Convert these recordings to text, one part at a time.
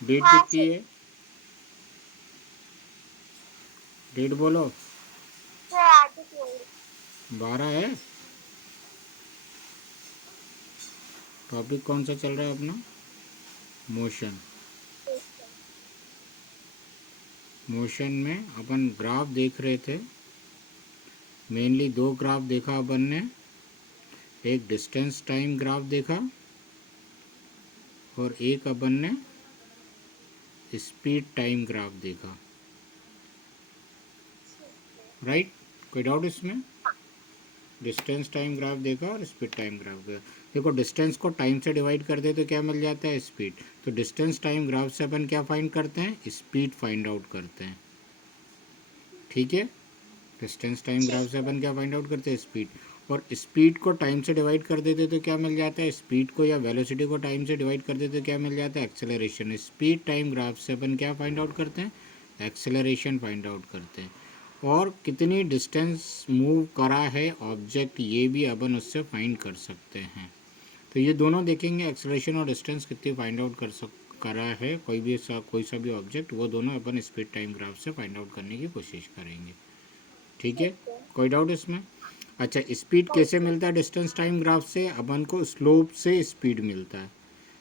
Date हाँ कितनी sir. है? डेट बोलो। सर आगे बोलिए। 12 है। टॉपिक कौन सा चल रहा है अपना? मोशन। मोशन में अपन ग्राफ देख रहे थे। मेनली दो ग्राफ देखा अपन ने। एक डिस्टेंस टाइम ग्राफ देखा और एक अपन ने स्पीड टाइम ग्राफ देखा। राइट? कोई डाउट इसमें? डिस्टेंस टाइम ग्राफ देखा और स्पीड टाइम ग्राफ देखा। देखो, डिस्टेंस को टाइम से डिवाइड कर दे तो क्या मिल जाता है? स्पीड। तो डिस्टेंस टाइम ग्राफ से अपन क्या फाइंड करते हैं? स्पीड फाइंड आउट करते हैं। ठीक है? डिस्टेंस टाइम ग्राफ ठीक से है। अपन क्या फाइंड आउट करते हैं? स्पीड। और स्पीड को टाइम से डिवाइड कर देते तो क्या मिल जाता है? स्पीड को या वेलोसिटी को टाइम से डिवाइड कर देते तो क्या मिल जाता है? एक्सेलरेशन। स्पीड टाइम ग्राफ से अपन क्या फाइंड आउट करते हैं? एक्सेलरेशन फाइंड आउट करते हैं। और कितनी डिस्टेंस मूव करा है ऑब्जेक्ट, ये भी अपन उससे फाइंड कर सकते हैं। तो ये दोनों देखेंगे, एक्सेलरेशन और डिस्टेंस कितनी फाइंड आउट करा है कोई सा भी ऑब्जेक्ट, वो दोनों अपन स्पीड टाइम ग्राफ से फाइंड आउट करने की कोशिश करेंगे। ठीक है? कोई डाउट इसमें? अच्छा, स्पीड कैसे ओके। मिलता है डिस्टेंस टाइम ग्राफ से? अपन को स्लोप से स्पीड मिलता है।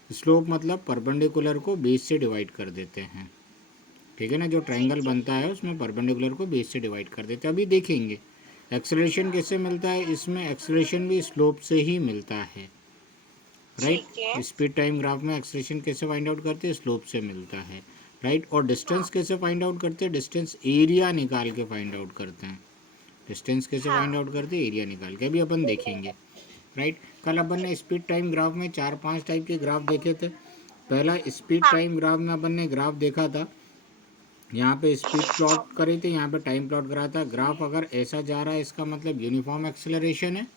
स्लोप मतलब परपेंडिकुलर को बेस से डिवाइड कर देते हैं। ठीक है ना? जो ट्रायंगल ठीक है। बनता है उसमें परपेंडिकुलर को बेस से डिवाइड कर देते हैं। अभी देखेंगे एक्सेलरेशन कैसे मिलता है। इसमें एक्सेलरेशन भी स्लोप से ही मिलता है। ठीक है। राइट? स्पीड टाइम ग्राफ में एक्सेलरेशन कैसे फाइंड आउट करते हैं? स्लोप से मिलता है। राइट? और डिस्टेंस हाँ। कैसे फाइंड आउट करते हैं? डिस्टेंस एरिया निकाल के फाइंड आउट करते हैं। डिस्टेंस कैसे फाइंड हाँ। आउट करते हैं? एरिया निकाल के। अभी अपन देखेंगे। राइट? कल अपन ने स्पीड टाइम ग्राफ में 4-5 टाइप के ग्राफ देखे थे। पहला स्पीड हाँ। टाइम ग्राफ में अपन ने ग्राफ देखा था, यहाँ पे स्पीड प्लॉट करी थी, यहाँ पे टाइम प्लॉट करा था। ग्राफ अगर ऐसा जा रहा है इसका मतलब यूनिफॉर्म एक्सेलरेशन है।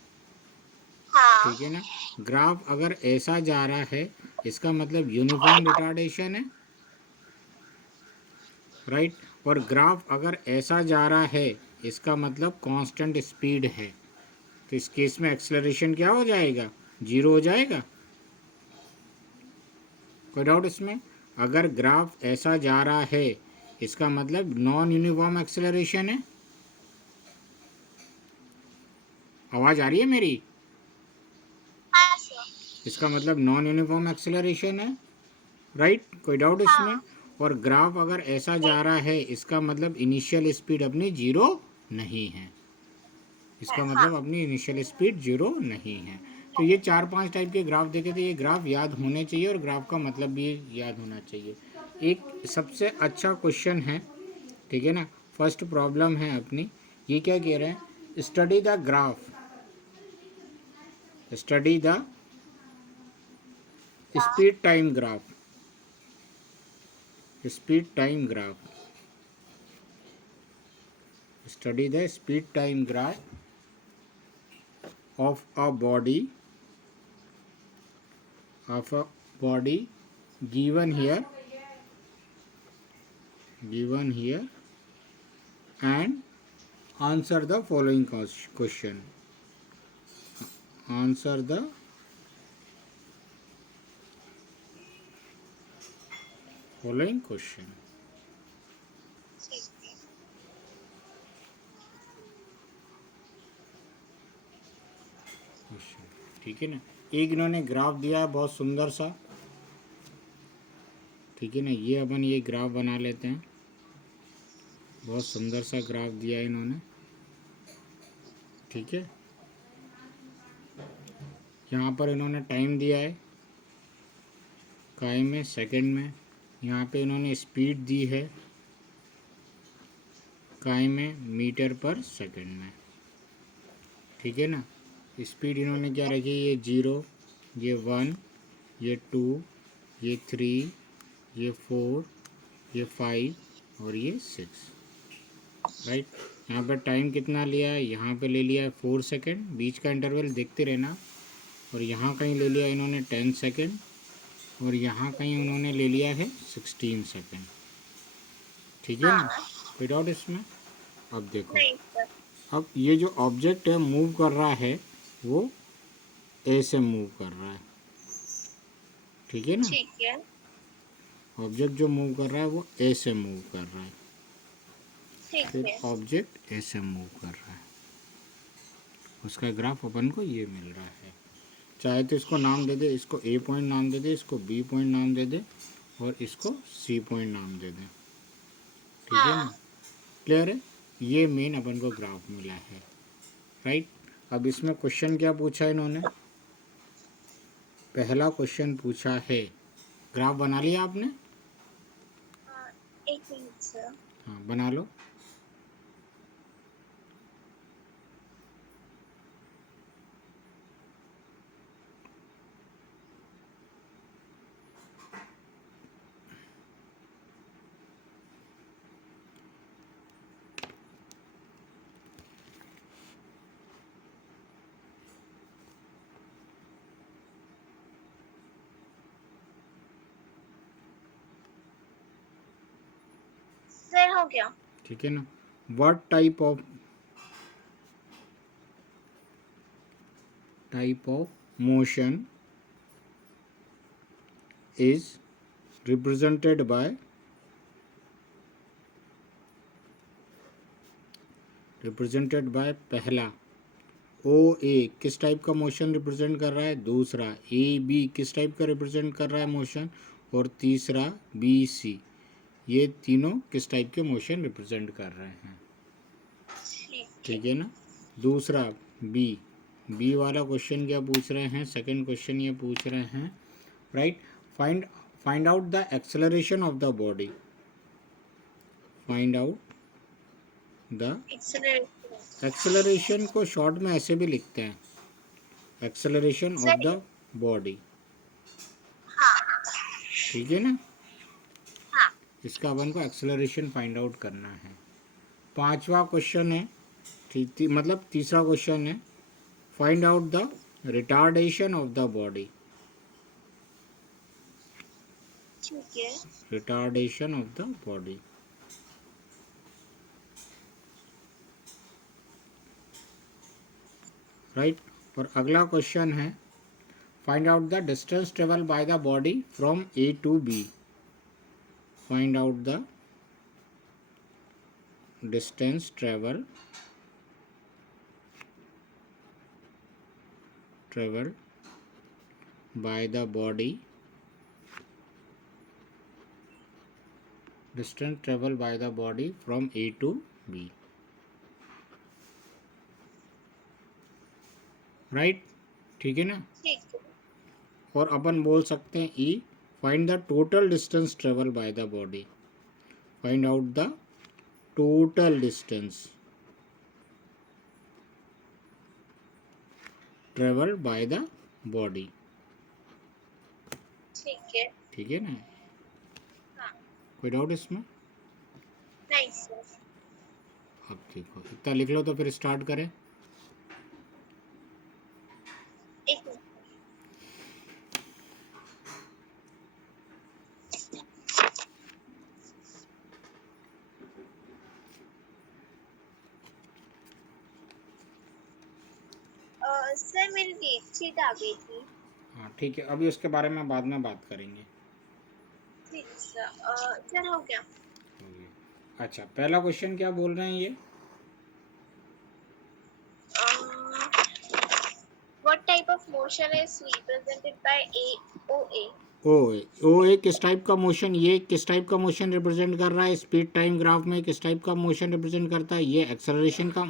हाँ। ठीक है ना? ग्राफ अगर ऐसा जा रहा है इसका मतलब यूनिफॉर्म रिटार्डेशन है। राइट? और ग्राफ अगर ऐसा जा रहा है इसका मतलब कांस्टेंट स्पीड है। तो इस केस में एक्सेलरेशन क्या हो जाएगा? जीरो हो जाएगा। कोई डाउट इसमें? अगर ग्राफ ऐसा जा रहा है इसका मतलब नॉन यूनिफॉर्म एक्सेलरेशन है। आवाज़ आ रही है मेरी? हाँ सर। इसका मतलब नॉन यूनिफॉर्म एक्सेलरेशन है। राइट? कोई डाउट इसमें? हाँ। और ग्राफ अगर ऐसा जा नहीं। रहा है इसका मतलब इनिशियल स्पीड अपनी जीरो नहीं है। इसका हाँ। मतलब अपनी इनिशियल स्पीड जीरो नहीं है। तो ये 4-5 टाइप के ग्राफ देखे थे। ये ग्राफ याद होने चाहिए और ग्राफ का मतलब भी याद होना चाहिए। एक सबसे अच्छा क्वेश्चन है। ठीक है ना? फर्स्ट प्रॉब्लम है अपनी। ये क्या कह रहे हैं? Study the graph, study the हाँ। Speed time graph, speed time graph, study the speed time graph of a body, of a body given here, given here, and answer the following question. Answer the following question. ठीक है। ठीक है ना? एक इन्होंने graph दिया है बहुत सुंदर सा। ठीक है ना? ये अपन ये ग्राफ बना लेते हैं। बहुत सुंदर सा ग्राफ दिया है इन्होंने। ठीक है? यहाँ पर इन्होंने टाइम दिया है काय में, सेकंड में। यहाँ पे इन्होंने स्पीड दी है काय में, मीटर पर सेकंड में। ठीक है ना? स्पीड इन्होंने क्या रखी? ये 0, ये 1, ये 2, ये 3, ये 4, ये 5 और ये 6। राइट? यहाँ पर टाइम कितना लिया है? यहाँ पे ले लिया है 4 सेकेंड। बीच का इंटरवल देखते रहना। और यहाँ कहीं ले लिया इन्होंने 10 सेकेंड। और यहाँ कहीं उन्होंने ले लिया है 16 सेकेंड। ठीक है ना? हाँ। कोई डाउट इसमें? अब देखो, नहीं सर। अब ये जो ऑब्जेक्ट है मूव कर रहा है वो ऐसे मूव कर रहा है। ठीक है ना? ठीक है। ऑब्जेक्ट जो मूव कर रहा है वो ए से मूव कर रहा है, ठीक फिर है। ऑब्जेक्ट ए से मूव कर रहा है, उसका ग्राफ अपन को ये मिल रहा है। चाहे तो इसको नाम दे दे, इसको ए पॉइंट नाम दे दे, इसको बी पॉइंट नाम दे दे और इसको सी पॉइंट नाम दे दे। ठीक है ना, हाँ। क्लियर है। ये मेन अपन को ग्राफ मिला है, राइट। अब इसमें क्वेश्चन क्या पूछा है इन्होंने, पहला क्वेश्चन पूछा है, ग्राफ बना लिया आपने? एक मिनट सर। हाँ बना लो। सर हो गया। ठीक है ना, what type of motion is represented by पहला ओ ए किस टाइप का मोशन रिप्रेजेंट कर रहा है, दूसरा ए बी किस टाइप का रिप्रेजेंट कर रहा है मोशन, और तीसरा बी सी, ये तीनों किस टाइप के मोशन रिप्रेजेंट कर रहे हैं। ठीक है ना। दूसरा बी वाला क्वेश्चन क्या पूछ रहे हैं, सेकंड क्वेश्चन ये पूछ रहे हैं, right, find out the acceleration of the body, find out the acceleration को शॉर्ट में ऐसे भी लिखते हैं, एक्सेलरेशन ऑफ द बॉडी। ठीक है ना, इसका अपन को एक्सेलरेशन फाइंड आउट करना है। पांचवा क्वेश्चन है, मतलब तीसरा क्वेश्चन है, find out the retardation of the body, ठीक है। Retardation of the body. Right, और अगला क्वेश्चन है, find out the distance travel by the body from A to b, find out the distance travel by the body, distance travel by the body from A to B, right. ठीक है ना, ठीक है। और अपन बोल सकते हैं ई, find the total distance travel by the body, find out the total distance travel by the body. ठीक है। ठीक है ना, हाँ। कोई डाउट इसमें? नहीं सर। अब देखो इतना लिख लो तो फिर स्टार्ट करें। एक मिनट। सर मेरी डेट शीट आ गई थी। हाँ ठीक है, अभी उसके बारे में बाद में बात करेंगे। ठीक है सर। सर हो गया। अच्छा, पहला क्वेश्चन क्या बोल रहे हैं ये, What type of motion is represented by OA? ओ ए किस टाइप का मोशन, ये किस टाइप का मोशन रिप्रेजेंट कर रहा है, स्पीड टाइम ग्राफ में किस टाइप का मोशन रिप्रेजेंट करता है, ये एक्सेलरेशन का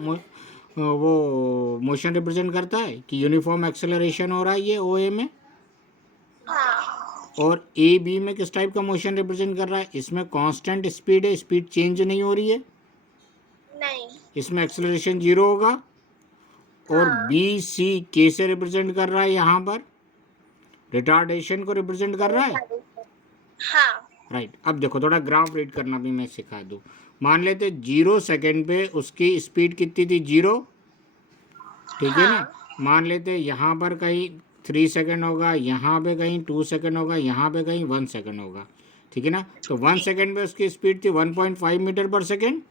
वो मोशन रिप्रेजेंट करता है कि यूनिफॉर्म एक्सेलरेशन हो रहा है ये ओ ए में। हाँ। और ए बी में किस टाइप का मोशन रिप्रेजेंट कर रहा है, इसमें कांस्टेंट स्पीड है, स्पीड चेंज नहीं हो रही है, नहीं। इसमें एक्सेलरेशन 0 होगा। और बी सी के से रिप्रेजेंट कर रहा है, यहाँ पर रिटार्डेशन को रिप्रेजेंट कर रहा है। हाँ। राइट, अब देखो थोड़ा ग्राफ रीड करना भी मैं सिखा दूँ। मान लेते 0 सेकेंड पे उसकी स्पीड कितनी थी, 0। ठीक है ना, मान लेते यहाँ पर कहीं 3 सेकेंड होगा, यहाँ पे कहीं 2 सेकेंड होगा, यहाँ पे कहीं 1 सेकेंड होगा। ठीक है ना, तो 1 सेकेंड पे उसकी स्पीड थी 1.5 मीटर पर सेकेंड।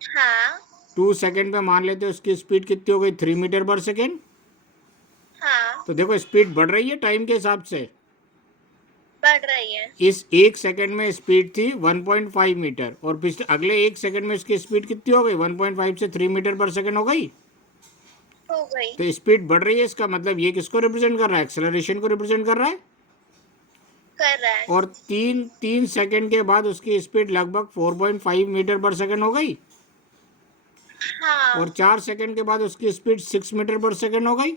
हाँ। 2 सेकेंड पे मान लेते उसकी स्पीड कितनी हो गई, 3 मीटर पर सेकेंड। हाँ। तो देखो स्पीड बढ़ रही है टाइम के हिसाब से। बढ़ रही है। इस 1 सेकंड में स्पीड थी 1.5 मीटर और पिछले अगले 1 सेकंड में इसकी स्पीड कितनी हो गई, 1.5 से 3 मीटर पर सेकंड हो गई। हो गई। तो स्पीड बढ़ रही है, इसका मतलब ये किसको रिप्रेजेंट कर रहा है, एक्सेलरेशन को रिप्रेजेंट कर रहा है। कर रहा है। और 3 सेकंड के बाद उसकी स्पीड लगभग 4.5 मीटर पर सेकंड हो गई। हाँ और 4 सेकंड के बाद उसकी स्पीड 6 मीटर पर सेकंड हो गई।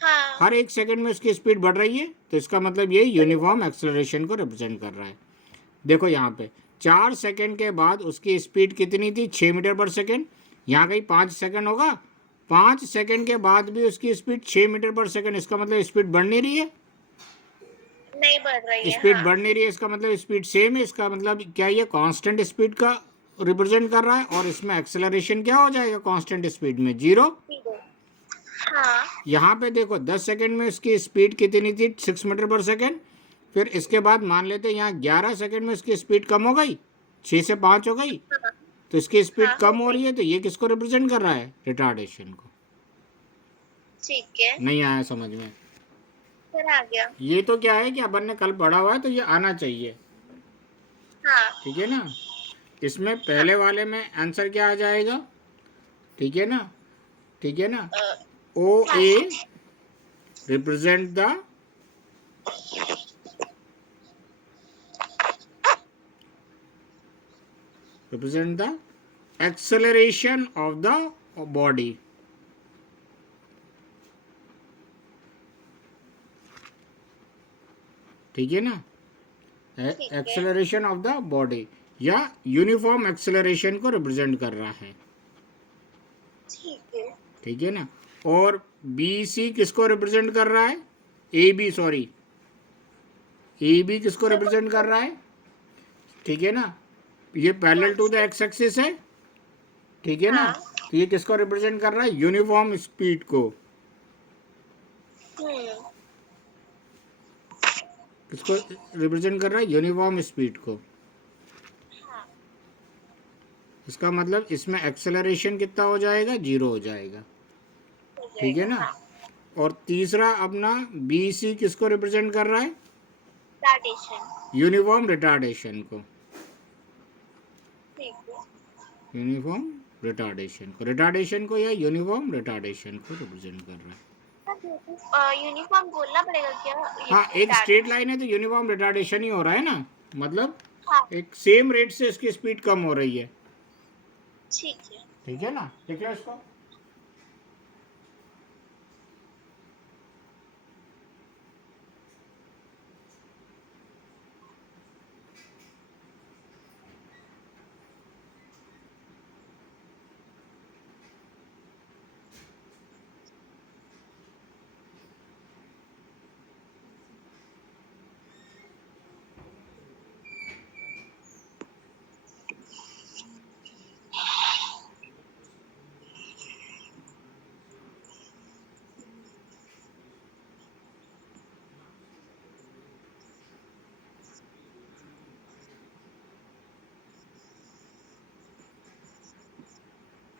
हाँ। हर 1 सेकंड में उसकी स्पीड बढ़ रही है, तो इसका मतलब ये यूनिफॉर्म एक्सेलरेशन को रिप्रेजेंट कर रहा है। देखो यहाँ पे 4 सेकंड के बाद उसकी स्पीड कितनी थी, 6 मीटर पर सेकंड। यहाँ कहीं 5 सेकंड होगा, 5 सेकंड के बाद भी उसकी स्पीड 6 मीटर पर सेकंड। इसका मतलब स्पीड बढ़ नहीं रही है, नहीं बढ़ रही है। स्पीड हाँ बढ़ नहीं रही है, इसका मतलब स्पीड सेम है। इसका मतलब क्या, ये कांस्टेंट स्पीड का रिप्रेजेंट कर रहा है। और इसमें एक्सेलरेशन क्या हो जाएगा कांस्टेंट स्पीड में, 0। जीरो। हाँ यहाँ पे देखो 10 सेकंड में इसकी स्पीड कितनी थी, 6 मीटर पर सेकंड। फिर इसके बाद मान लेते हैं यहाँ 11 सेकंड में इसकी स्पीड कम हो गई, 6 से 5 हो गई। हाँ तो इसकी स्पीड हाँ। हो कम हो गई। रही है, तो ये किसको रिप्रेजेंट कर रहा है, रिटार्डेशन को। ठीक है। नहीं आया समझ में। फिर आ गया। ये तो क्या है कि अपन ने कल पढ़ा हुआ है, तो ये आना चाहिए। हाँ ठीक है ना। इसमें हाँ। पहले वाले में आंसर क्या आ जाएगा, ठीक है ना, ठीक है ना। ओ हाँ A represent the acceleration of the body. ठीक है ना, ठीक है। एक्सेलरेशन ऑफ द बॉडी या यूनिफॉर्म एक्सेलरेशन को रिप्रेजेंट कर रहा है। ठीक है। ठीक है ना। और बी सी किसको रिप्रेजेंट कर रहा है, a b, sorry, a b किसको रिप्रेजेंट कर रहा है। ठीक है ना, ये parallel to the x axis है। ठीक है ना। हाँ। तो ये किसको रिप्रेजेंट कर रहा है, यूनिफॉर्म स्पीड को। हम्म। किसको रिप्रेजेंट कर रहा है, यूनिफॉर्म स्पीड को। हाँ इसका मतलब इसमें एक्सेलरेशन कितना हो जाएगा, 0 हो जाएगा। हो ठीक है जाएगा। ना। हाँ। और तीसरा अपना बी सी किसको रिप्रेजेंट कर रहा है, रिटार्डेशन। यूनिफॉर्म रिटार्डेशन को। ठीक है। यूनिफॉर्म रिटार्डेशन को या यूनिफॉर्म रिटार्डेशन को रिप्रेजेंट कर रहा है। यूनिफॉर्म बोलना पड़ेगा क्या? हाँ, एक स्ट्रेट रिटार्डेशन। लाइन है तो यूनिफॉर्म रिटार्डेशन ही हो रहा है ना, मतलब हाँ एक सेम रेट से इसकी स्पीड कम हो रही है। ठीक है। ठीक है ना, देख लो इसको।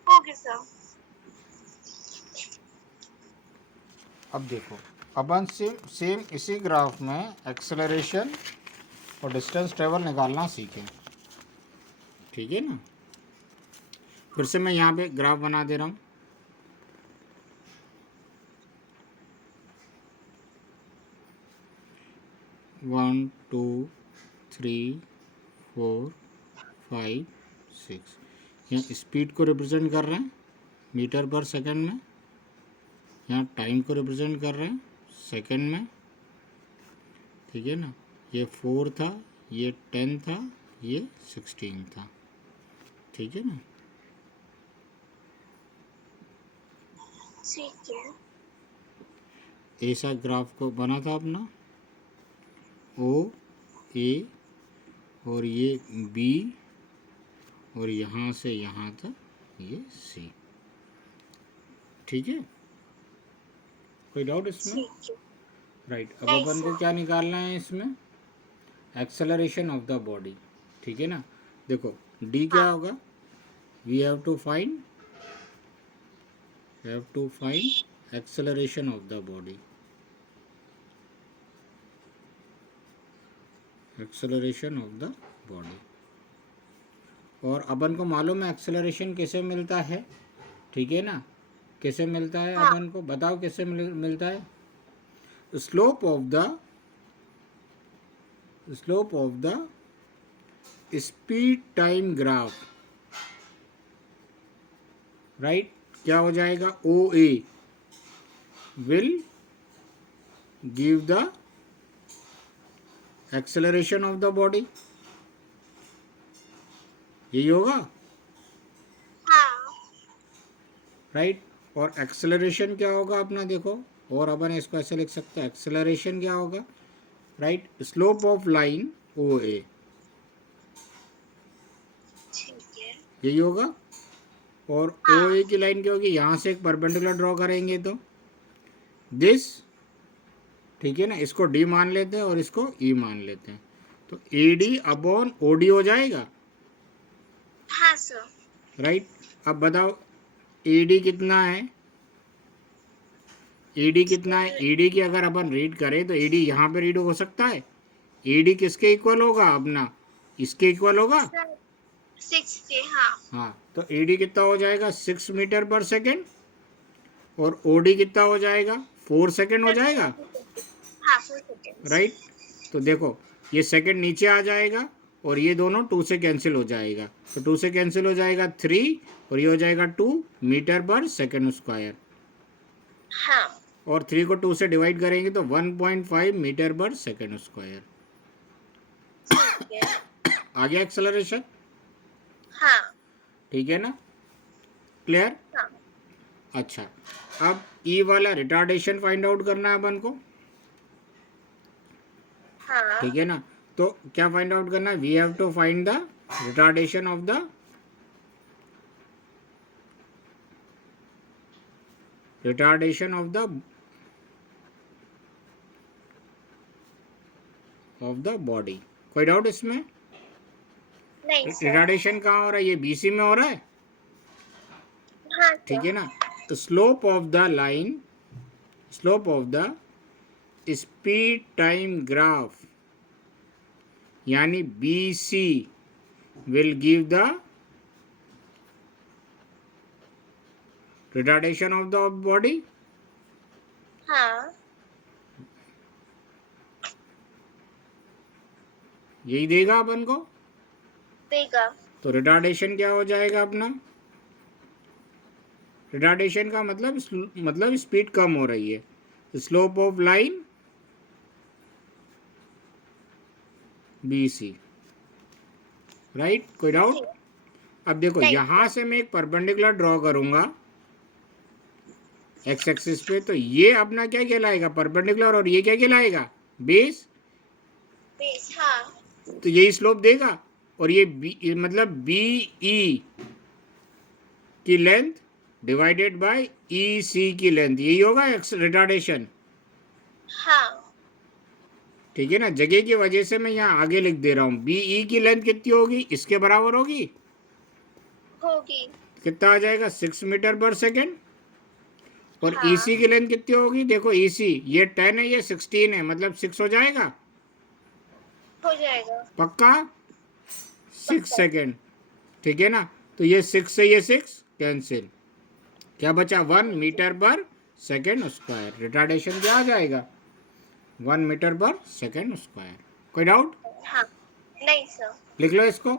हो गया सर। अब देखो, अपन सेम इसी ग्राफ में एक्सेलरेशन और डिस्टेंस ट्रेवल निकालना सीखें। ठीक है ना। फिर से मैं यहाँ पे ग्राफ बना दे रहा हूँ। One two three four five six, यहाँ स्पीड को रिप्रेजेंट कर रहे हैं मीटर पर सेकंड में, यहाँ टाइम को रिप्रेजेंट कर रहे हैं सेकंड में। ठीक है ना। ये 4 था, ये 10 था, ये 16 था। ठीक है ना। ठीक है। ऐसा ग्राफ को बना था अपना, ओ ए और ये बी और यहाँ से यहाँ तक ये सी। ठीक है, कोई डाउट इसमें। ठीक है। राइट, अब नहीं अपन को सर। क्या निकालना है इसमें, एक्सेलरेशन ऑफ द बॉडी। ठीक है ना। देखो डी क्या हाँ होगा, we have to find acceleration of the body. Acceleration of the body. और अपन को मालूम है एक्सेलरेशन कैसे मिलता है, ठीक है ना, कैसे मिलता है हाँ अपन को बताओ कैसे मिलता है। Slope of the speed time graph, right, क्या हो जाएगा, O A will give the acceleration of the body, यही होगा, हाँ राइट। और एक्सेलरेशन क्या होगा अपना देखो, और अपन इसको ऐसे लिख सकते हैं, एक्सेलरेशन क्या होगा, राइट, स्लोप ऑफ लाइन ओ ए, ठीक है। यही होगा। और ओ हाँ ए की लाइन क्या होगी, यहाँ से एक परपेंडिकुलर ड्रॉ करेंगे तो दिस, ठीक है ना, इसको डी मान लेते हैं और इसको ई मान लेते हैं, तो a d upon o d हो जाएगा, हाँ सर। राइट। अब बताओ ए डी कितना है, ए डी कितना है, ए डी की अगर अपन रीड करें तो ए डी यहाँ पे रीड हो सकता है, ए डी किसके इक्वल होगा अपना, इसके इक्वल होगा, सर 6 के। हाँ हाँ, तो ए डी कितना हो जाएगा 6 मीटर पर सेकेंड, और ओ डी कितना हो जाएगा 4 सेकेंड हो सर जाएगा, 4 हाँ 4 सेकेंड्स। राइट। तो देखो ये सेकेंड नीचे आ जाएगा और ये दोनों 2 से कैंसिल हो जाएगा, तो 2 से कैंसिल हो जाएगा 3 और ये हो जाएगा 2 मीटर पर सेकेंड स्क्वायर, हाँ और 3 को 2 से डिवाइड करेंगे तो 1.5 मीटर पर सेकेंड स्क्वायर, ठीक है। आ गया एक्सेलरेशन, हाँ ठीक है ना, क्लियर। हाँ अच्छा, अब ई वाला रिटार्डेशन फाइंड आउट करना है अपन को, हाँ ठीक है ना, तो क्या फाइंड आउट करना है, we have to find the retardation of the body. कोई डाउट इसमें, नहीं सर। रिटार्डेशन कहाँ हो रहा है, ये बीसी में हो रहा है, हाँ ठीक सर। है ना। तो slope of the line, slope of the speed time graph यानी B C will give the retardation of the body, हाँ यही देगा अपन को। देगा। तो रिटार्डेशन क्या हो जाएगा अपना, रिटार्डेशन का मतलब स्पीड कम हो रही है, slope of line b c, right, कोई डाउट। ठीक। अब देखो नहीं। यहां से मैं एक परपेंडिकुलर ड्रॉ करूंगा एक्स एक्सिस पे, तो ये अपना क्या कहलाएगा, परपेंडिकुलर, और ये क्या कहलाएगा, बेस, बेस। हाँ तो यही स्लोप देगा। और ये बी मतलब बी ई की लेंथ डिवाइडेड बाय ई सी की लेंथ, यही होगा रिटार्डेशन, हाँ ठीक है ना। जगह की वजह से मैं यहाँ आगे लिख दे रहा हूँ, बी ई की लेंथ कितनी होगी, इसके बराबर होगी, होगी। कितना आ जाएगा 6 मीटर पर सेकेंड, और हाँ ई सी की लेंथ कितनी होगी, देखो ई सी ये 10 है ये 16 है, मतलब 6 हो जाएगा, हो जाएगा। पक्का 6 पक्का। सेकेंड, ठीक है ना। तो ये 6 से ये 6 कैंसिल, क्या बचा 1 मीटर पर सेकेंड स्क्वायर, रिटार्डेशन क्या आ जाएगा 1 मीटर पर सेकेंड स्क्वायर। कोई डाउट, हाँ नहीं सर। लिख लो इसको।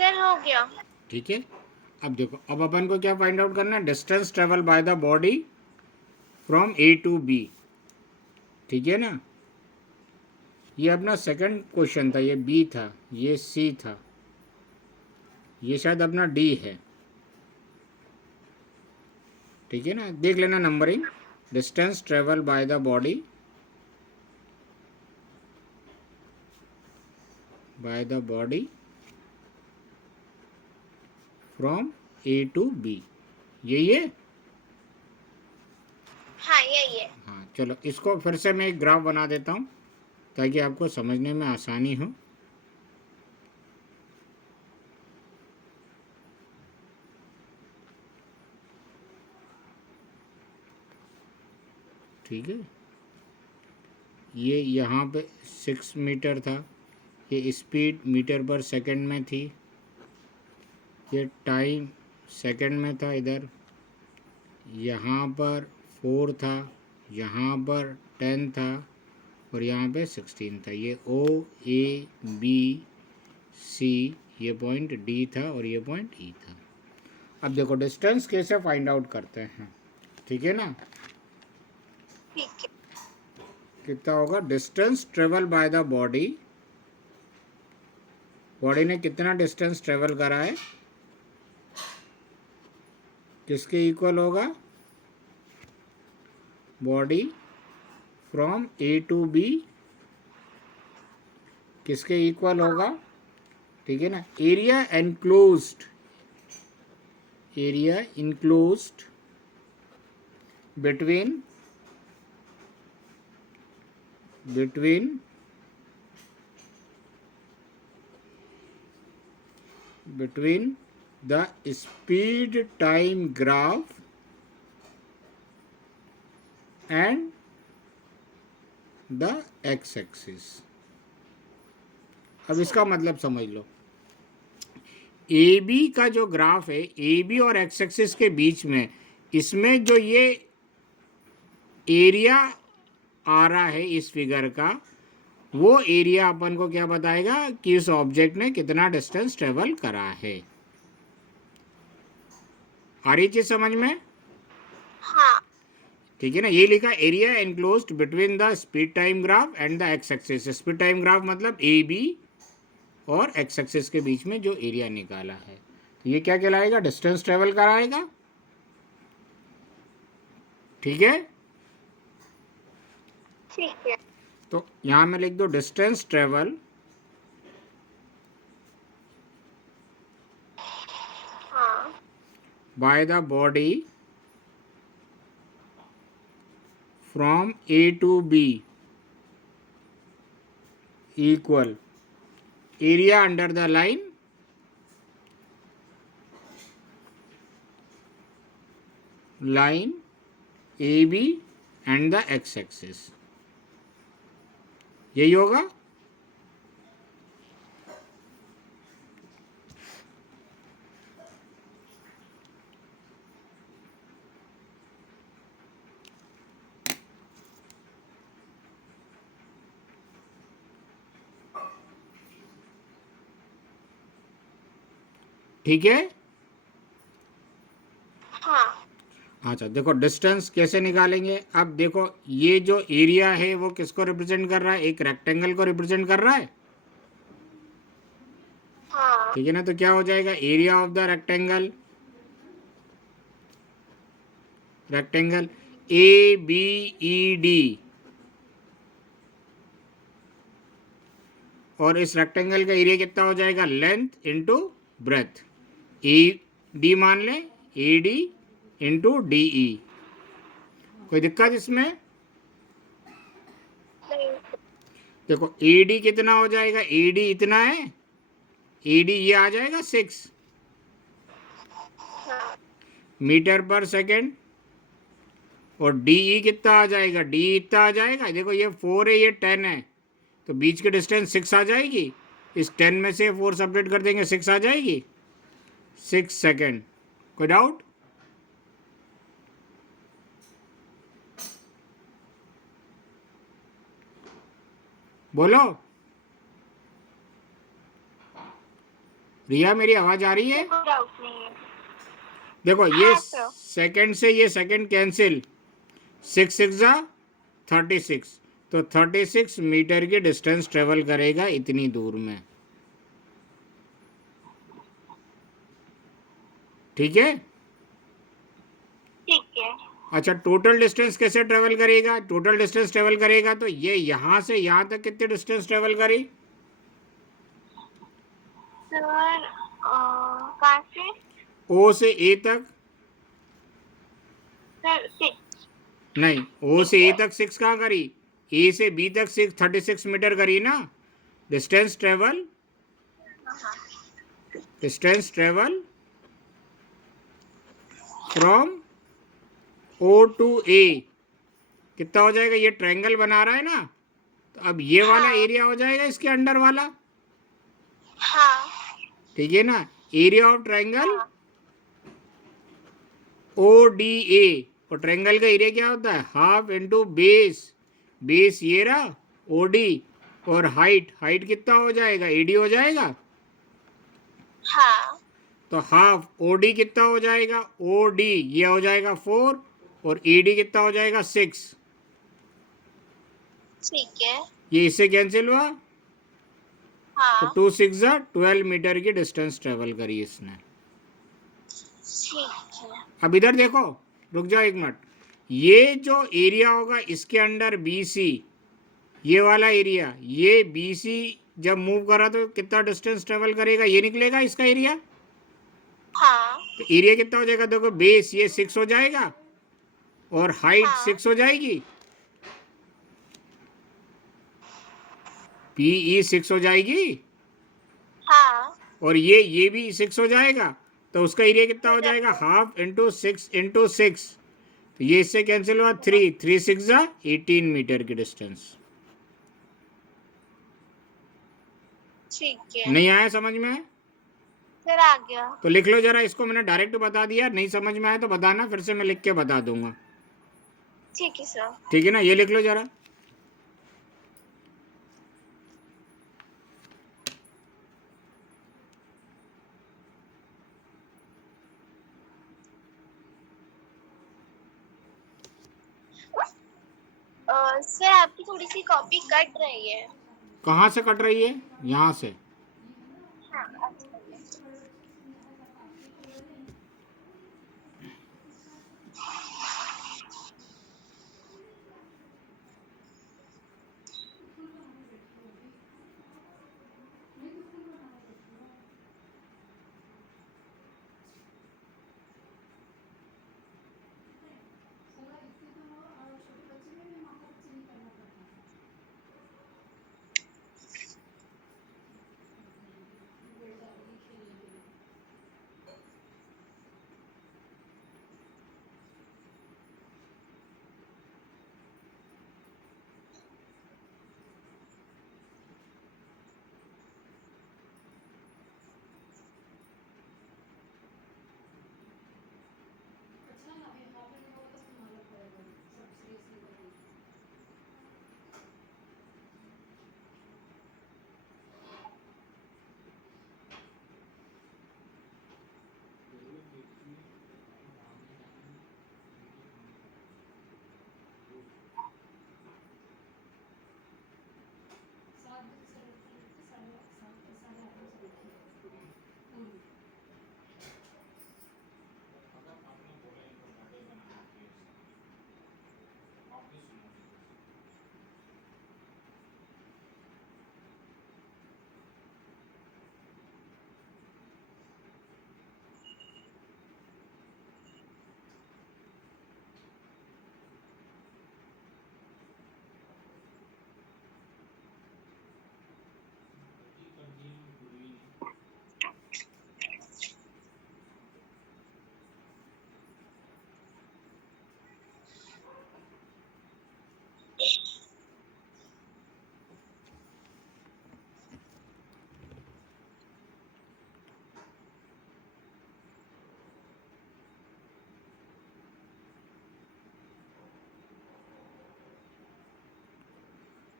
सर हो गया। ठीक है, अब देखो, अब अपन को क्या फाइंड आउट करना है, distance travel by the body from A to b. ठीक है ना, ये अपना सेकंड क्वेश्चन था, ये बी था, ये सी था, ये शायद अपना डी है। ठीक है ना, देख लेना numbering, distance travel by the body from A to b, यही है। हाँ यही है। हाँ चलो, इसको फिर से मैं एक ग्राफ बना देता हूँ ताकि आपको समझने में आसानी हो। ठीक है, ये यहाँ पे 6 मीटर था, ये स्पीड मीटर पर सेकंड में थी, ये टाइम सेकंड में था, इधर यहाँ पर 4 था, यहाँ पर 10 था, और यहाँ पे 16 था। ये ओ ए बी सी, ये पॉइंट डी था और ये पॉइंट ई था। अब देखो डिस्टेंस कैसे फाइंड आउट करते हैं। ठीक है ना, ठीक है। कितना होगा, distance travel by the body, body ने कितना डिस्टेंस ट्रेवल करा है, किसके इक्वल होगा, body from A to B किसके इक्वल होगा। ठीक है ना, area enclosed, area enclosed between the speed time graph and the x axis। अब इसका मतलब समझ लो, ए बी का जो ग्राफ है, ए बी और एक्स एक्सिस के बीच में, इसमें जो ये एरिया आ रहा है इस फिगर का, वो एरिया अपन को क्या बताएगा कि इस ऑब्जेक्ट ने कितना डिस्टेंस ट्रेवल करा है। आ रही चीज समझ में। हाँ ठीक है ना, ये लिखा area enclosed between the speed time graph and the x axis. Speed time graph मतलब ए बी और एक्स एक्सिस के बीच में जो एरिया निकाला है, तो ये क्या कहलाएगा, डिस्टेंस ट्रेवल कराएगा। ठीक है, ठीक है। तो यहां में लिख दो डिस्टेंस ट्रेवल हाँ by the body from A to B equal area under the line A B and the x axis, यही होगा। ठीक है, हाँ अच्छा देखो डिस्टेंस कैसे निकालेंगे। अब देखो ये जो एरिया है वो किसको रिप्रेजेंट कर रहा है, एक रेक्टेंगल को रिप्रेजेंट कर रहा है। हाँ ठीक है ना, तो क्या हो जाएगा, area of the rectangle A B E D, और इस रेक्टेंगल का एरिया कितना हो जाएगा, length into breadth, A D मान ले, A D into D E. कोई दिक्कत इसमें। नहीं। देखो ए डी कितना हो जाएगा, ए डी इतना है, ए डी ये आ जाएगा 6 हाँ मीटर पर सेकेंड, और डी ई कितना आ जाएगा, डी इतना आ जाएगा, देखो ये 4 है ये 10 है, तो बीच की डिस्टेंस 6 आ जाएगी, इस 10 में से 4 सब्ट्रैक्ट कर देंगे 6 आ जाएगी, 6 सेकेंड। कोई डाउट। बोलो, रिया मेरी आवाज आ रही है? कोई डाउट नहीं है। देखो ये हाँ सर। सेकंड से ये सेकंड कैंसिल, 6 6 36, तो 36 मीटर की डिस्टेंस ट्रेवल करेगा इतनी दूर में। ठीक है। ठीक है अच्छा, टोटल डिस्टेंस कैसे ट्रेवल करेगा? टोटल डिस्टेंस ट्रेवल करेगा तो ये यहाँ से यहाँ तक कितनी डिस्टेंस ट्रेवल करी? सर। कहाँ से? ओ से ए तक? सर 6। नहीं, ओ ठीक से ए है। तक 6 कहाँ करी? ए से बी तक 36 मीटर करी ना। डिस्टेंस ट्रेवल, हाँ distance travel from O to A कितना हो जाएगा? ये ट्रायंगल बना रहा है ना, तो अब ये वाला हाँ एरिया हो जाएगा इसके अंडर वाला। हाँ ठीक है ना। एरिया ऑफ ट्रायंगल हाँ ओ डी ए, और ट्रायंगल का एरिया क्या होता है? हाफ इंटू बेस, बेस ये रहा ओ डी, और हाइट, हाइट कितना हो जाएगा? एडी हो जाएगा। हाँ। तो हाफ ओ डी कितना हो जाएगा? ओ डी ये हो जाएगा 4, और ए डी कितना हो जाएगा? 6। ठीक है। ये इससे कैंसिल हुआ, तो हाँ 2 6 12 मीटर की डिस्टेंस ट्रेवल करी इसने। ठीक है। अब इधर देखो, रुक जाओ एक मिनट। ये जो एरिया होगा इसके अंडर बी सी, ये वाला एरिया, ये बी सी जब मूव करा तो कितना डिस्टेंस ट्रेवल करेगा? ये निकलेगा इसका एरिया। हाँ तो एरिया कितना हो जाएगा? देखो बेस ये 6 हो जाएगा, और हाइट हाँ 6 हो जाएगी, पी ई 6 हो जाएगी, हाँ। और ये भी 6 हो जाएगा। तो उसका एरिया कितना हो हो जाएगा? जाएगा। हाफ इंटू 6 तो ये इससे कैंसिल हुआ, 3 18 मीटर की डिस्टेंस। ठीक है नहीं आया समझ में? सर, आ गया। तो लिख लो जरा इसको, मैंने डायरेक्ट बता दिया, नहीं समझ में आया तो बताना, फिर से मैं लिख के बता दूंगा। ठीक है सर। ठीक है ना, ये लिख लो जरा। सर आपकी थोड़ी सी कॉपी कट रही है। कहाँ से कट रही है? यहाँ से। हाँ अच्छा।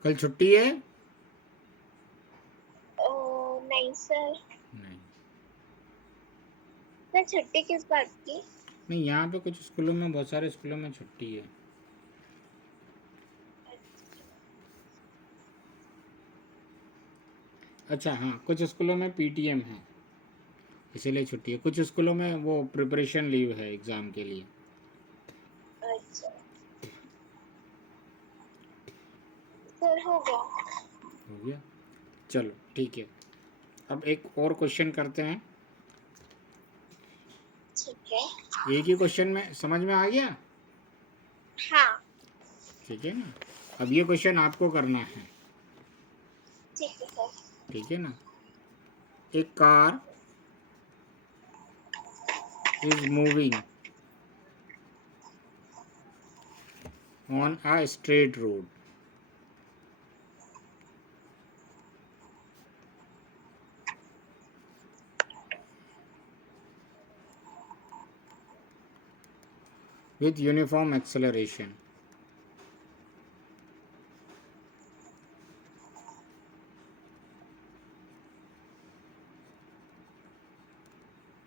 कल छुट्टी है? नहीं सर। नहीं। में छुट्टी किस बात की? नहीं, यहाँ पे कुछ स्कूलों में, बहुत सारे स्कूलों में छुट्टी है। अच्छा हाँ, कुछ स्कूलों में पीटीएम है, इसीलिए छुट्टी है। कुछ स्कूलों में वो प्रिपरेशन लीव है एग्ज़ाम के लिए। अच्छा सर, हो गया। हो गया, चलो ठीक है। अब एक और क्वेश्चन करते हैं। ठीक है। एक ही क्वेश्चन में समझ में आ गया? हाँ ठीक है ना। अब ये क्वेश्चन आपको करना है, ठीक है सर। ठीक है ना। एक car is moving on a straight road. with uniform acceleration.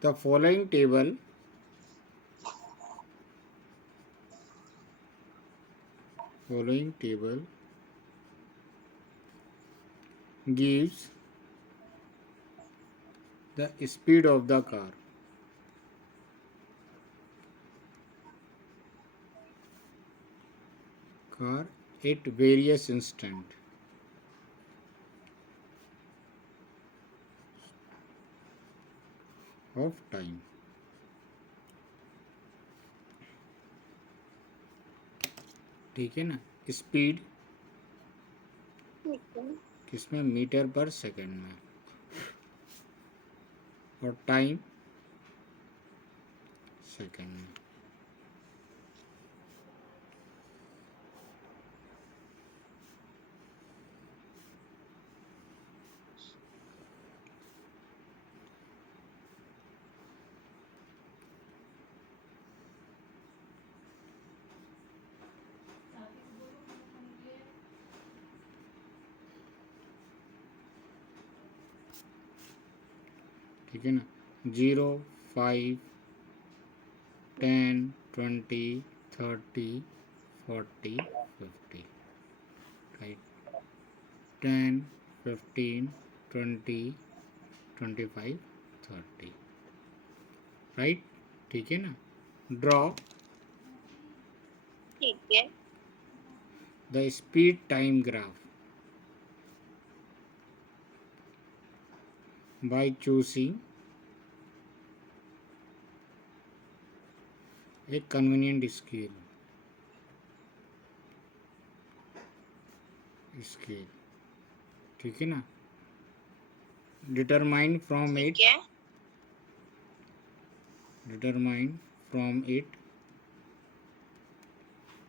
The following table gives the speed of the car. Car at various instant of time. ठीक है ना। स्पीड ठीक है। किसमें, मीटर पर सेकंड में, और टाइम सेकंड में। ठीक है ना। 0, 5, 10, 20, 30, 40, 50, राइट। 10, 15, 20, 25, 30, राइट। ठीक है ना। ड्रॉ ठीक है। The speed time graph by choosing a convenient scale, ठीक है ना। determine from ठीक it है।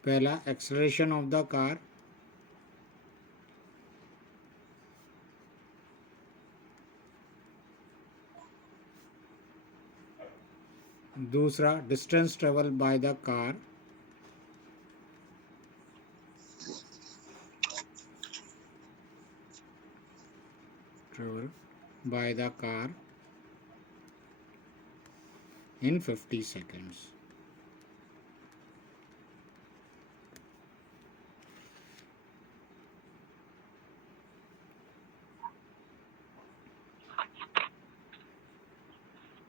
पहला acceleration of the car, दूसरा distance travel by the car, in 50 seconds।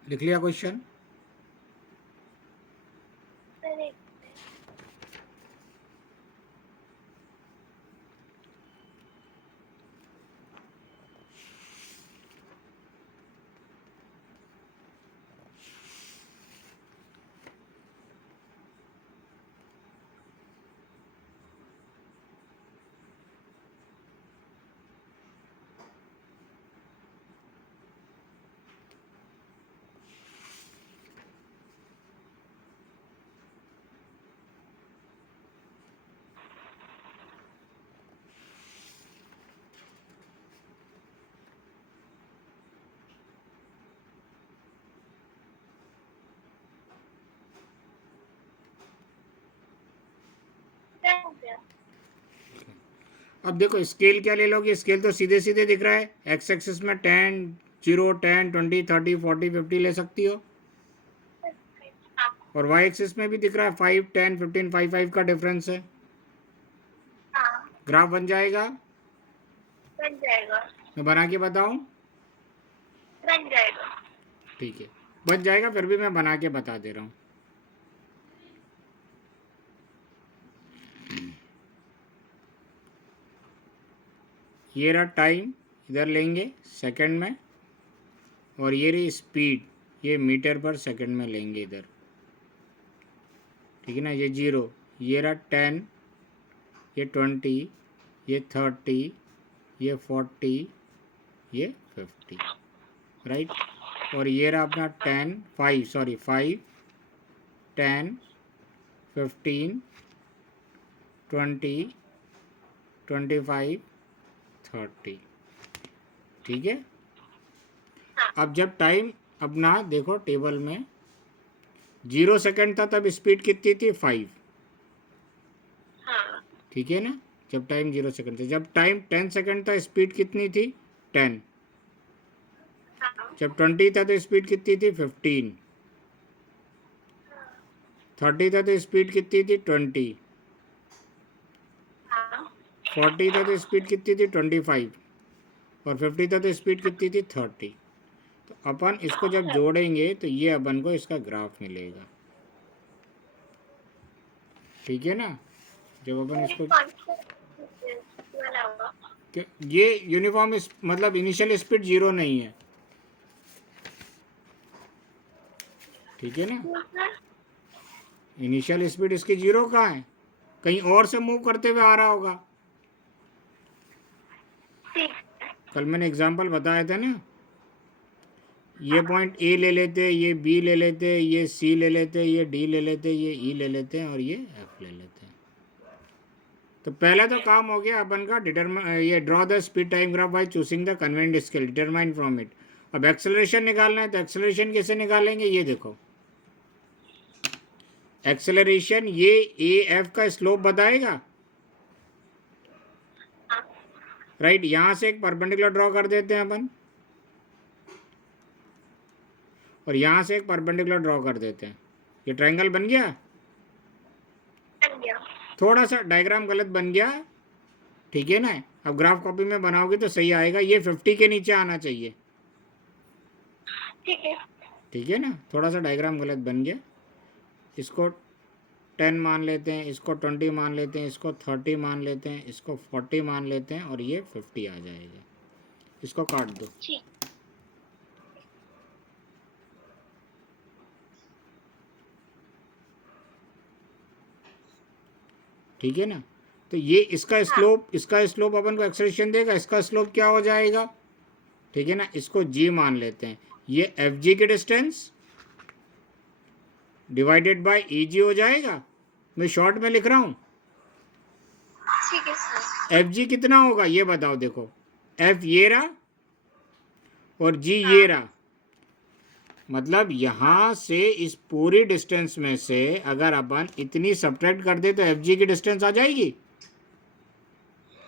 लिख लिया क्वेश्चन? सर एक क्या हो गया? अब देखो स्केल क्या ले लोगे, स्केल तो सीधे सीधे दिख रहा है। एक्स एक्सिस में 10, 0, 10, 20, 30, 40, 50 ले सकती हो। और वाई एक्सिस में भी दिख रहा है 5, 10, 15, 5, 5 का डिफरेंस है। हाँ ग्राफ बन जाएगा। बन जाएगा। मैं बना के बताऊं? बन जाएगा। ठीक है, बन जाएगा, फिर भी मैं बना के बता दे रहा हूँ। ये रहा टाइम, इधर लेंगे सेकंड में, और ये रही स्पीड, ये मीटर पर सेकंड में लेंगे इधर। ठीक है ना, ये 0, ये रहा 10, ये 20, ये 30, ये 40, ये 50, राइट। और ये रहा अपना 5, 10, 15, 20, 25, 30। ठीक है। अब जब टाइम अपना देखो टेबल में 0 सेकंड था, तब स्पीड कितनी थी? 5। हाँ ठीक है ना, जब टाइम 0 सेकंड था। जब टाइम 10 सेकंड था, स्पीड कितनी थी? 10। हाँ जब 20 था तो स्पीड कितनी थी? 15। 30 था तो स्पीड कितनी थी? 20। हाँ 40 था तो स्पीड कितनी थी? 25। और 50 था तो स्पीड कितनी थी? 30। तो अपन इसको जब जोड़ेंगे तो ये अपन को इसका ग्राफ मिलेगा। ठीक है ना, जब अपन ये इसको, कौन सा वाला होगा? ये यूनिफॉर्म मतलब इनिशियल स्पीड 0 नहीं है। ठीक है ना, दूसरा? इनिशियल स्पीड इसकी 0 कहाँ है? कहीं और से मूव करते हुए आ रहा होगा। ठीक। कल मैंने एग्जांपल बताया था ना, ये पॉइंट ए ले लेते, ये बी ले लेते, ये सी ले लेते, ये डी ले लेते, ये ई ले लेते हैं, और ये एफ ले लेते हैं। तो पहला तो काम हो गया अपन का, ये draw the speed time graph by choosing the convenient scale, determine from it. अब एक्सेलरेशन निकालना है, तो एक्सेलरेशन कैसे निकालेंगे? ये देखो, एक्सेलरेशन ये ए एफ का स्लोप बताएगा, हाँ राइट। यहाँ से एक परपेंडिकुलर ड्रॉ कर देते हैं अपन, और यहाँ से एक परपेंडिकुलर ड्रॉ कर देते हैं। ये ट्रायंगल बन गया। बन गया। थोड़ा सा डायग्राम गलत बन गया, ठीक है ना। अब ग्राफ कॉपी में बनाओगे तो सही आएगा। ये 50 के नीचे आना चाहिए। ठीक है। ठीक है ना, थोड़ा सा डायग्राम गलत बन गया। इसको 10 मान लेते हैं, इसको 20 मान लेते हैं, इसको 30 मान लेते हैं, इसको 40 मान लेते हैं, और ये 50 आ जाएगा। इसको काट दो। ठीक। ठीक है ना, तो ये हाँ इसका स्लोप अपन को एक्सेलरेशन देगा। इसका स्लोप क्या हो जाएगा? ठीक है ना, इसको जी मान लेते हैं। ये एफ जी की डिस्टेंस डिवाइडेड बाय ई जी हो जाएगा। मैं शॉर्ट में लिख रहा हूँ। ठीक है सर। एफ जी कितना होगा ये बताओ। देखो, एफ ये रहा और जी ये हाँ रहा। मतलब यहाँ से इस पूरी डिस्टेंस में से अगर अपन इतनी सब्ट्रैक्ट कर दे तो एफ जी की डिस्टेंस आ जाएगी।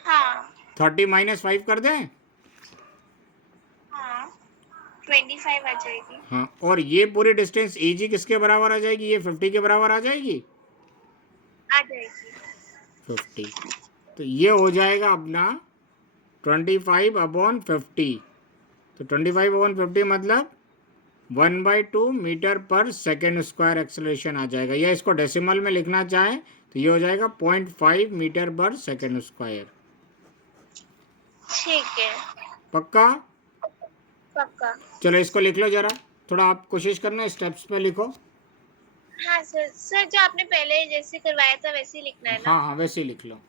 हाँ 30 माइनस 5 कर दें। हाँ 25 आ जाएगी। हाँ, और ये पूरी डिस्टेंस ए जी किसके बराबर आ जाएगी? ये 50 के बराबर आ जाएगी। आ जाएगी। 50, तो ये हो जाएगा अपना 25/50। तो 25/50 मतलब 1/2 मीटर पर सेकेंड स्क्वायर एक्सेलरेशन आ जाएगा। या इसको डेसिमल में लिखना चाहें तो ये हो जाएगा 0.5 मीटर पर सेकेंड स्क्वायर। ठीक है। पक्का? पक्का। चलो इसको लिख लो जरा, थोड़ा आप कोशिश करना, स्टेप्स पे लिखो। हाँ सर, सर जो आपने पहले जैसे करवाया था वैसे ही लिखना है ना? हाँ हाँ, वैसे ही लिख लो।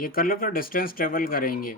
ये कर लो, फिर डिस्टेंस ट्रेवल करेंगे।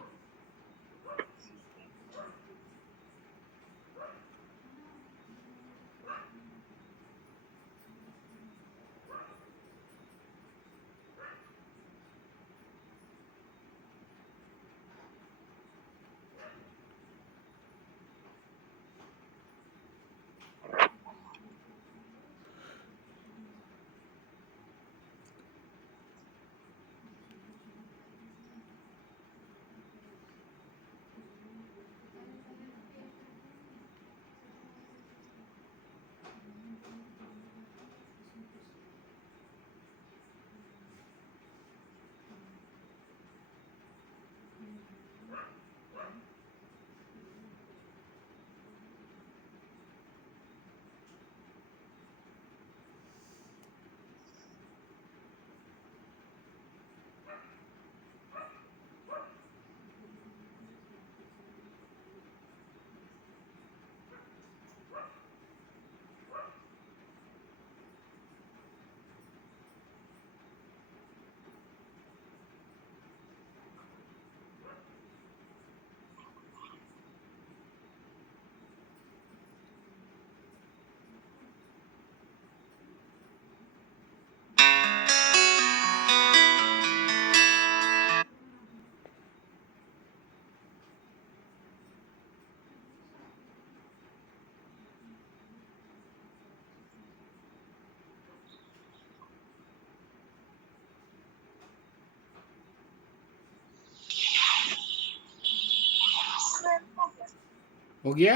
हो गया।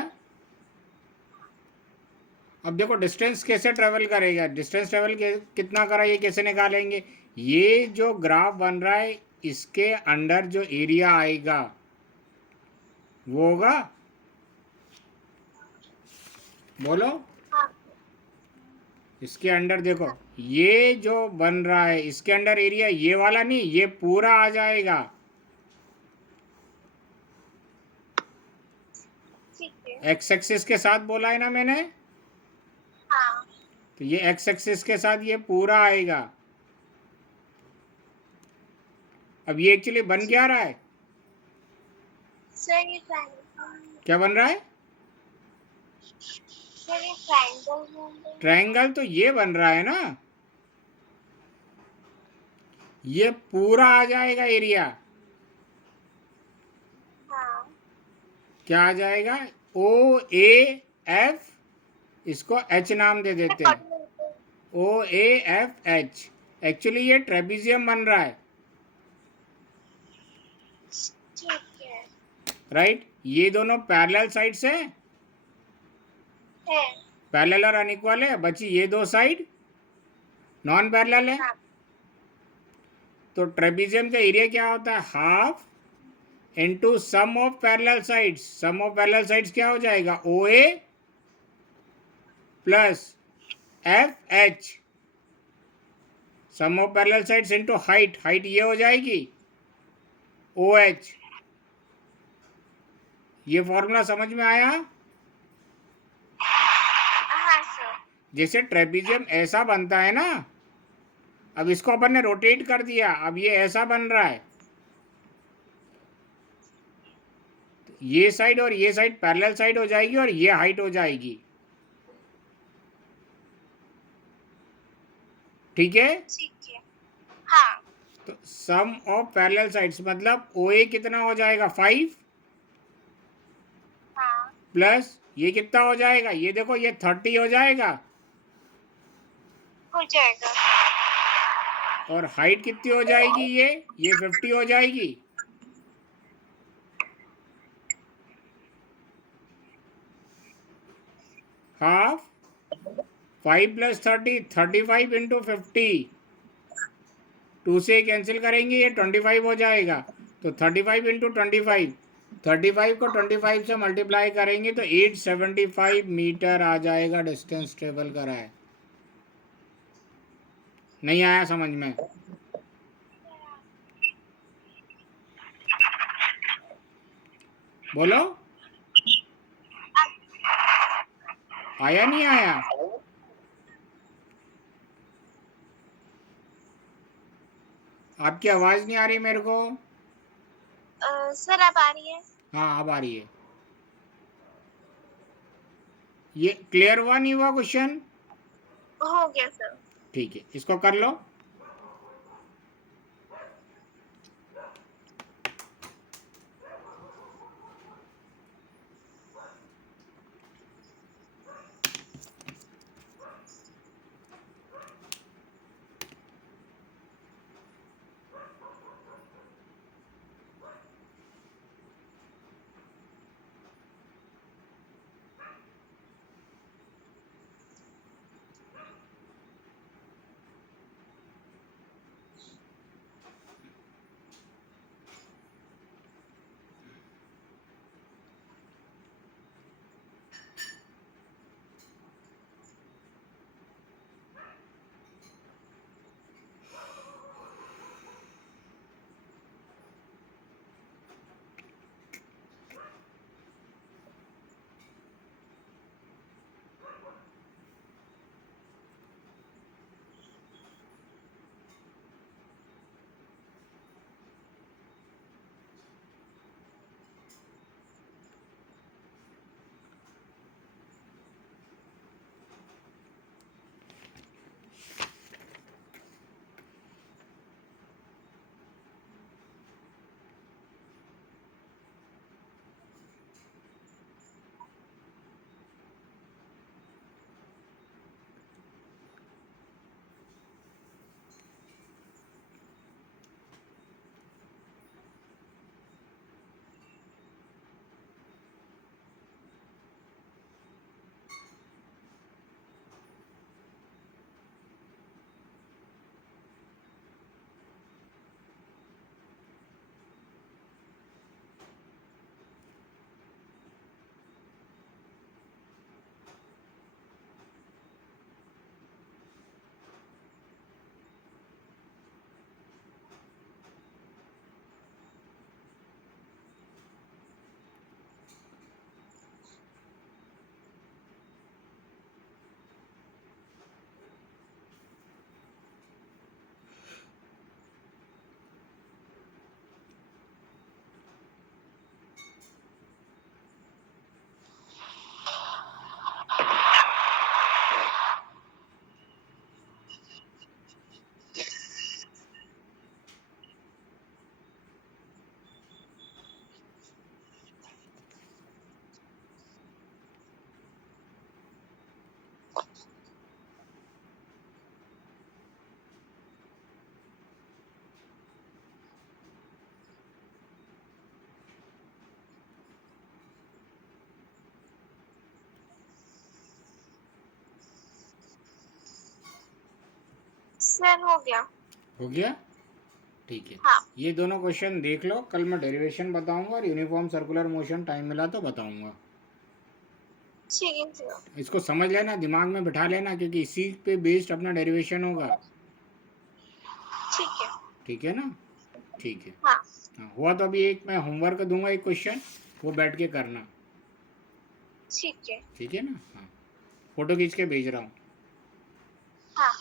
अब देखो डिस्टेंस कैसे ट्रेवल करेगा, डिस्टेंस ट्रेवल कितना करा ये कैसे निकालेंगे। ये जो ग्राफ बन रहा है इसके अंडर जो एरिया आएगा वो होगा, बोलो। हाँ इसके अंडर देखो ये जो बन रहा है इसके अंडर एरिया ये वाला नहीं, ये पूरा आ जाएगा। ठीक है। एक्स एक्सिस के साथ बोला है ना मैंने, हाँ तो ये एक्स एक्सिस के साथ ये पूरा आएगा। अब ये एक्चुअली बन क्या रहा है, सर ये ट्रायंगल, क्या बन रहा है, सर ये ट्रायंगल ट्रायंगल। तो ये बन रहा है ना, ये पूरा आ जाएगा एरिया। हाँ क्या आ जाएगा, ओ ए एफ, इसको एच नाम दे देते हैं, ओ ए एफ एच। एक्चुअली ये ट्रेपीजियम बन रहा है, ठीक है। राइट। ये दोनों पैरेलल साइड्स है, है पैरेलल और अनइक्वल है, बची ये दो साइड नॉन पैरेलल है। हाँ तो ट्रेपीजियम का एरिया क्या होता है, half into sum of parallel sides. Sum of parallel sides क्या हो जाएगा, O A plus F H. Sum of parallel sides into height, height ये हो जाएगी ओ एच। ये फॉर्मूला समझ में आया। हाँ सर। जैसे ट्रेपीजियम ऐसा बनता है ना, अब इसको अपन ने रोटेट कर दिया, अब ये ऐसा बन रहा है। ये साइड और ये साइड पैरेलल साइड हो जाएगी और ये हाइट हो जाएगी, ठीक है। ठीक है। हाँ तो सम ऑफ पैरेलल साइड्स मतलब ओ ए कितना हो जाएगा 5 हाँ प्लस ये कितना हो जाएगा, ये देखो ये 30 हो जाएगा। हो जाएगा। और हाइट कितनी हो जाएगी, ये 50 हो जाएगी। हाफ 5 प्लस 30, 35 इंटू 50, 2 से कैंसिल करेंगे ये 25 हो जाएगा। तो 35 इंटू 25, 35 को 25 से मल्टीप्लाई करेंगे तो 875 मीटर आ जाएगा डिस्टेंस ट्रेवल करा है। नहीं आया समझ में, बोलो आया नहीं आया। आपकी आवाज़ नहीं आ रही मेरे को। सर अब आ रही है? हाँ, अब आ रही है। ये क्लियर हुआ नहीं हुआ क्वेश्चन? हो गया सर। ठीक है, इसको कर लो। सर हो गया। हो गया? ठीक है। हाँ ये दोनों क्वेश्चन देख लो, कल मैं डेरिवेशन बताऊंगा और यूनिफॉर्म सर्कुलर मोशन टाइम मिला तो बताऊंगा। ठीक है सर। इसको समझ लेना, दिमाग में बिठा लेना, क्योंकि इसी पे बेस्ड अपना डेरिवेशन होगा। ठीक है। ठीक है ना? ठीक है। हाँ हाँ, हुआ तो अभी एक मैं होमवर्क दूंगा, एक क्वेश्चन, वो बैठ के करना। ठीक है। ठीक है ना? हाँ, फ़ोटो खींच के भेज रहा हूँ। हाँ